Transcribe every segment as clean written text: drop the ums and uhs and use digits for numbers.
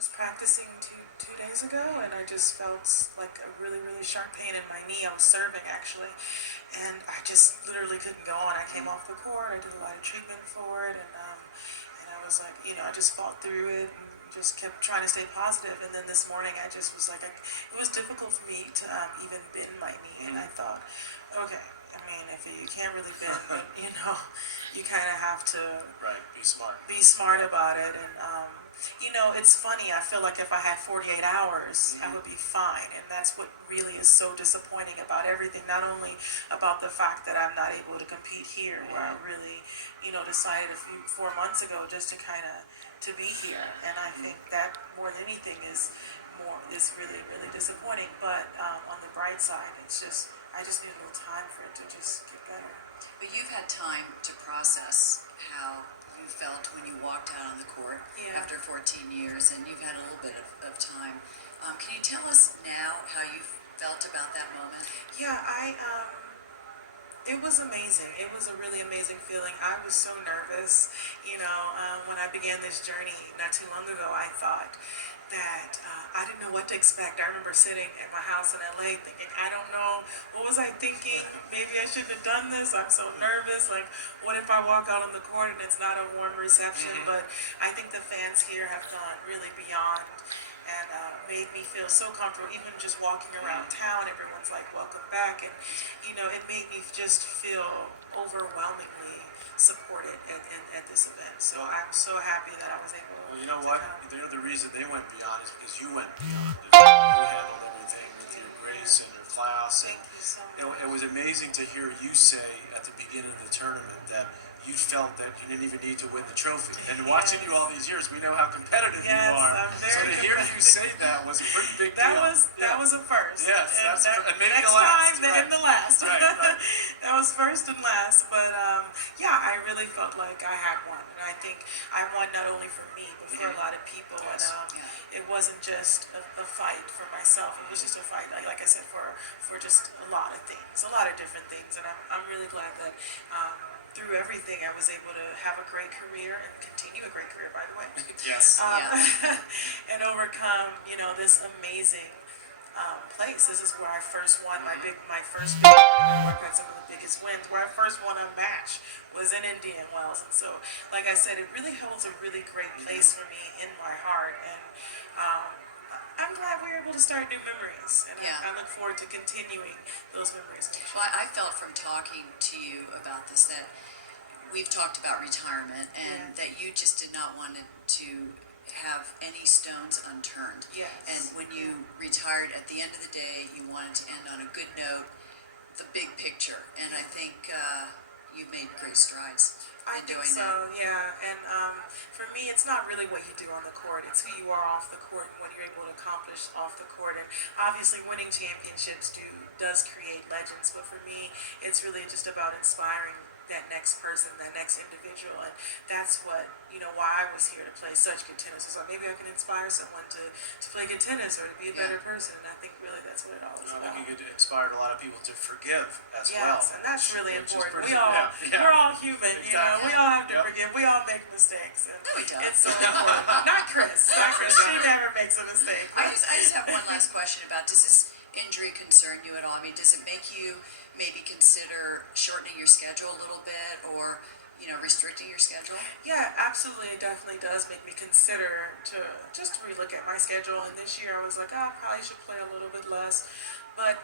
Was practicing two days ago, and I just felt like a really sharp pain in my knee. I was serving actually, and I just literally couldn't go on. I came off the court. I did a lot of treatment for it, and I was like, I just fought through it and just kept trying to stay positive. And then this morning, I just was like, it was difficult for me to even bend my knee, and I thought, okay. I mean, if you can't really bend, then, you kind of have to Right, be smart. be smart about it. And it's funny. I feel like if I had 48 hours, I would be fine. And that's what really is so disappointing about everything. Not only about the fact that I'm not able to compete here, where I really, decided 4 months ago just to kind of to be here. And I think that more than anything is really disappointing. But on the bright side, I just need a little time for it to just get better. But you've had time to process how you felt when you walked out on the court after 14 years, and you've had a little bit of time. Can you tell us now how you felt about that moment? Yeah, it was amazing. It was a really amazing feeling. I was so nervous. When I began this journey not too long ago, I thought that I didn't know what to expect. I remember sitting at my house in LA thinking, I don't know, what was I thinking? Maybe I shouldn't have done this. I'm so nervous. Like, what if I walk out on the court and it's not a warm reception? But I think the fans here have gone really beyond and made me feel so comfortable. Even just walking around town, everyone's like, welcome back. And, it made me just feel overwhelmingly supported at this event. So I'm so happy that I was able to. Well, you know what? The reason they went beyond is because you went beyond. You handled everything with your grace and your class. And, Thank you so much. it was amazing to hear you say at the beginning of the tournament that you felt that you didn't even need to win the trophy. And watching you all these years, we know how competitive you are. I'm very so to hear you say that was a pretty big that deal. That was a first. Yes, and maybe next the last. Time, then the last. Right. That was first and last. But I really felt like I had won, and I think I won not only for me, but for a lot of people. Yes. And it wasn't just a fight for myself. It was just a fight, like I said, for just a lot of things, a lot of different things. And I'm really glad that. Through everything, I was able to have a great career and continue a great career, by the way. Yes. And overcome, this amazing place. This is where I first won my first big. I've had some of the biggest wins. Where I first won a match was in Indian Wells, and so, like I said, it really holds a really great place for me in my heart. And I'm glad we were able to start new memories, and I look forward to continuing those memories. Well, I felt from talking to you about this that we've talked about retirement and that you just did not want to have any stones unturned. Yes. And when you retired, at the end of the day, you wanted to end on a good note, the big picture. And I think you've made great strides. I think so, yeah. And for me, it's not really what you do on the court. It's who you are off the court and what you're able to accomplish off the court. And obviously, winning championships does create legends. But for me, it's really just about inspiring that next person, that next individual. And that's what, why I was here to play such good tennis. So maybe I can inspire someone to play good tennis or to be a better person. And I think really that's what it all is about. I think you could inspire a lot of people to forgive as well. Yes, and that's really important. We're all human, exactly. We all have to forgive. We all make mistakes. And no, we don't. It's so important. Not Chris. She never makes a mistake. I just have one last question about, does this injury concern you at all? I mean, does it make you maybe consider shortening your schedule a little bit, or restricting your schedule? Yeah, absolutely. It definitely does make me consider to relook at my schedule. And this year I was like, I probably should play a little bit less. But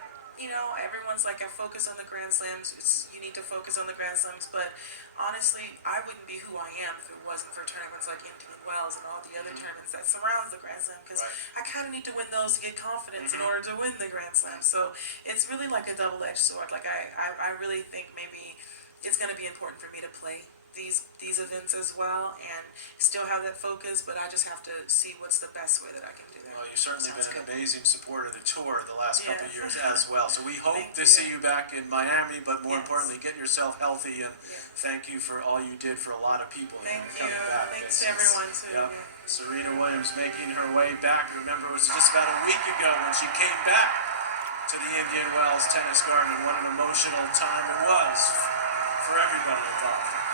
everyone's like, I focus on the Grand Slams. You need to focus on the Grand Slams. But honestly, I wouldn't be who I am if it wasn't for tournaments like Indian Wells and all the other tournaments that surrounds the Grand Slam. Because I kind of need to win those to get confidence in order to win the Grand Slam. So it's really like a double-edged sword. Like I really think maybe it's going to be important for me to play these events as well and still have that focus, but I just have to see what's the best way that I can do that. Well, you've certainly been an amazing supporter of the tour the last couple of years as well. So we hope to see you back in Miami, but more importantly, get yourself healthy, and thank you for all you did for a lot of people. Thank you. Thanks to everyone too. Yep. Serena Williams making her way back. Remember, it was just about a week ago when she came back to the Indian Wells Tennis Garden, and what an emotional time it was for everybody involved.